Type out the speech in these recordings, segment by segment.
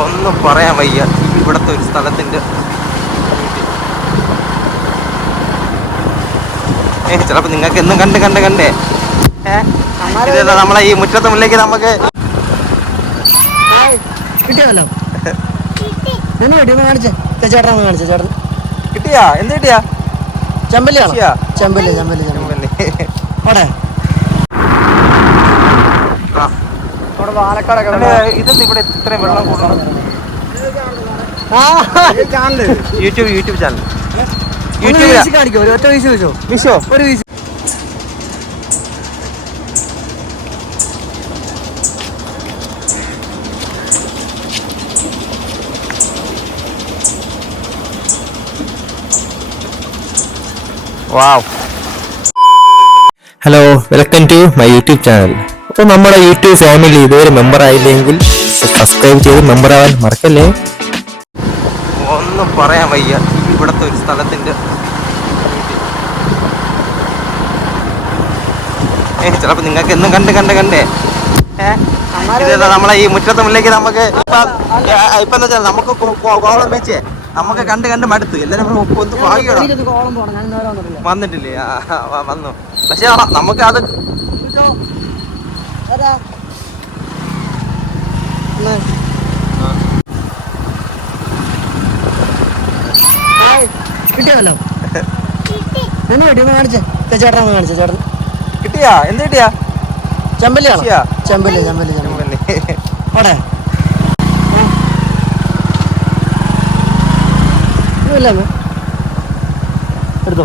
ഒന്നും പറയാൻ വയ്യ ഇവിടുത്തെ ഒരു സ്ഥലത്തിൻ്റെ. ചിലപ്പോൾ നിങ്ങൾക്ക് എന്നും കണ്ടേ നമ്മളെ ഈ മുറ്റത്തെ മുല്ലേക്ക് നമുക്ക് കിട്ടിയല്ലോ. കിട്ടിയാ? എന്ത് കിട്ടിയാ? ചെമ്പല്ലിയാണോ? ചെമ്പല്ലി. ഇതൊന്നും ഇവിടെ ഇത്രയും വെള്ളം കൂടണം. യൂട്യൂബ് ചാനൽ കാണിക്കോ? ഒറ്റ വീശ് വെച്ചോ. വിഷോ ഒരു വീശ്. Hello, welcome to my YouTube channel. അപ്പോൾ നമ്മുടെ യൂട്യൂബ് ഫാമിലി ഇതുവരെ മെമ്പർ ആയില്ലെങ്കിൽ സബ്സ്ക്രൈബ് ചെയ്ത് മെമ്പർ ആവാൻ മറക്കല്ലേ. ഒന്നും പറയാൻ വയ്യ ഇവിടുത്തെ ഒരു സ്ഥലത്തിൻ്റെ. ചിലപ്പോൾ നിങ്ങൾക്ക് എന്നും കണ്ടേ നമ്മളെ ഈ മുറ്റത്തെ മുല്ലേക്ക് നമുക്ക് ഇപ്പം എന്താ വെച്ചാൽ നമുക്ക് കോളം വെച്ചേ നമുക്ക് കണ്ട് മടുത്തു. എല്ലാവരും ഒന്ന് ഭാഗ്യണം വന്നിട്ടില്ലേ? വന്നു. പക്ഷെ നമുക്ക് അത് കിട്ടിയല്ലോ. ചേട്ടൻ കിട്ടിയാ? എന്ത് കിട്ടിയാ? ചെമ്പല്ലിയാണോ? ചെമ്പല്ലി. അവിടെ എടുത്തോ.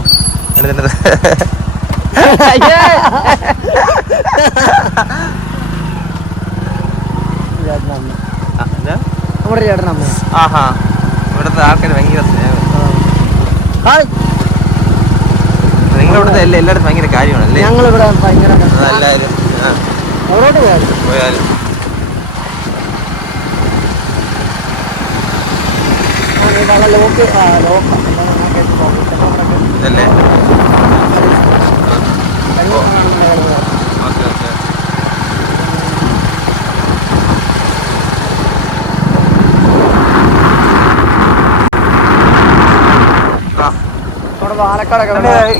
നമ്മുടെ ചേട്ടൻ അമ്മ. ആഹാ, ഇവിടുത്തെ ആൾക്കാർ ഭയങ്കര നിങ്ങളിവിടുത്തെ എല്ലായിടത്തും ഭയങ്കര കാര്യമാണല്ലേ? ഞങ്ങളിവിടെ ഭയങ്കര എല്ലാവരും അവരോട്ട് പോയാലും ഇതല്ലേ?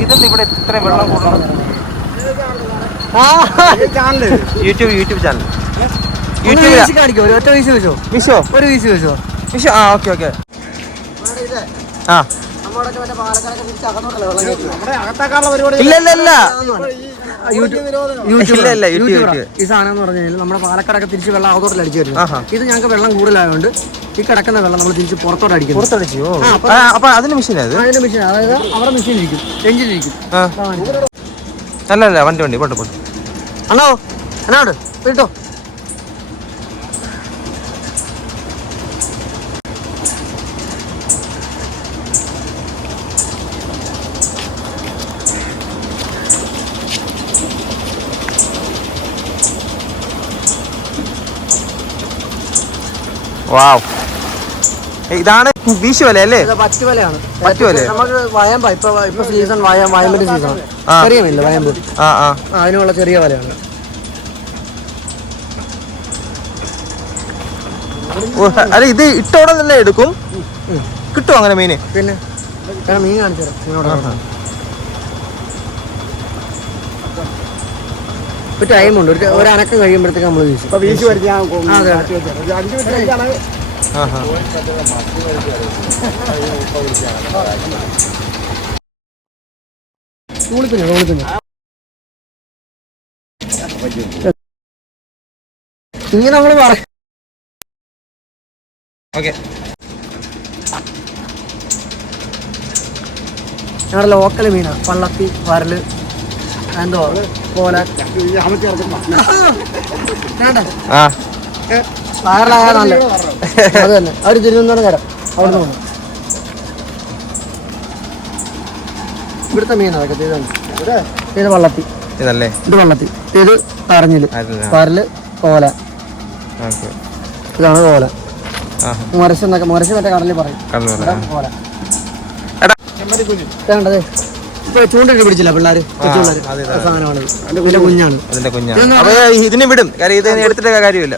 ഇതൊന്നും ഇവിടെ ഇത്രയും വെള്ളം കൂടണം. യൂട്യൂബ് ചാനൽ കാണിക്കോ? ഒറ്റ വീശ് വെച്ചോ. ഒരു വീശ് വെച്ചോ. ആ, ഓക്കെ. ആ, ഇല്ല. ഈ സാധനം എന്ന് പറഞ്ഞു കഴിഞ്ഞാൽ നമ്മുടെ പാലക്കാടൊക്കെ തിരിച്ച് വെള്ളം അകത്തോട്ടിൽ അടിച്ചു വരുന്നു. ഇത് ഞങ്ങൾക്ക് വെള്ളം കൂടുതലായതുകൊണ്ട് ഈ കിടക്കുന്ന വെള്ളം നമ്മൾ തിരിച്ച് പുറത്തോട്ട് അടിക്കും. അപ്പൊ അതിന് മെഷീൻ അതായത് അവരുടെ മെഷീൻ ഇരിക്കും, എഞ്ചിനിരിക്കും. അല്ല വണ്ടി പോട്ടെ. അണ്ണോ എന്നാണ്ട് കേട്ടോ. വാവ്, ഇതാണ് വീശുവല അല്ലേ? പറ്റുവലയാണ്. നമുക്ക് വയമ്പ ഇപ്പൊ സീസൺ വയമ്പിന്റെ സീസൺ. ചെറിയ മീനില്ല വയമ്പ്. അതിനുള്ള ചെറിയ വലയാണ്. അല്ല, ഇത് ഇട്ടോടെ തന്നെ എടുക്കും. കിട്ടും അങ്ങനെ മീന്? പിന്നെ മീൻ കാണിച്ചു തരാം. ഒരു ടൈമുണ്ട്, ഒരു അനക്കം കഴിയുമ്പോഴത്തേക്ക് നമ്മൾ വീശും. ഇങ്ങനെ നമ്മള് പറയും. ഞങ്ങളുടെ ലോക്കൽ മീനാണ്. പള്ളത്തി, വരല്, എന്തോ പോലെ വയറിലായ നല്ല അത് തന്നെ. അവര് തിരുവനന്തപുരം കരം അവിടെ നിന്ന് ഇവിടുത്തെ മീനാണ് അതൊക്കെ. ഇത് വള്ളത്തി, ഇത് വള്ളത്തി, ഇത് തറഞ്ഞില്, പരല്, കോല. ഇതാണ് കോല. മുരശ് മറ്റേ കടലിൽ പറയും കോല. വേണ്ടത് ഇപ്പൊ ചൂണ്ടിട്ട് പിടിച്ചില്ല പിള്ളേര്, സാധനമാണ്. കുഞ്ഞാണ്. ഇതിനെ വിടും, കാര്യം ഇത് എടുത്തിട്ട് കാര്യമില്ല.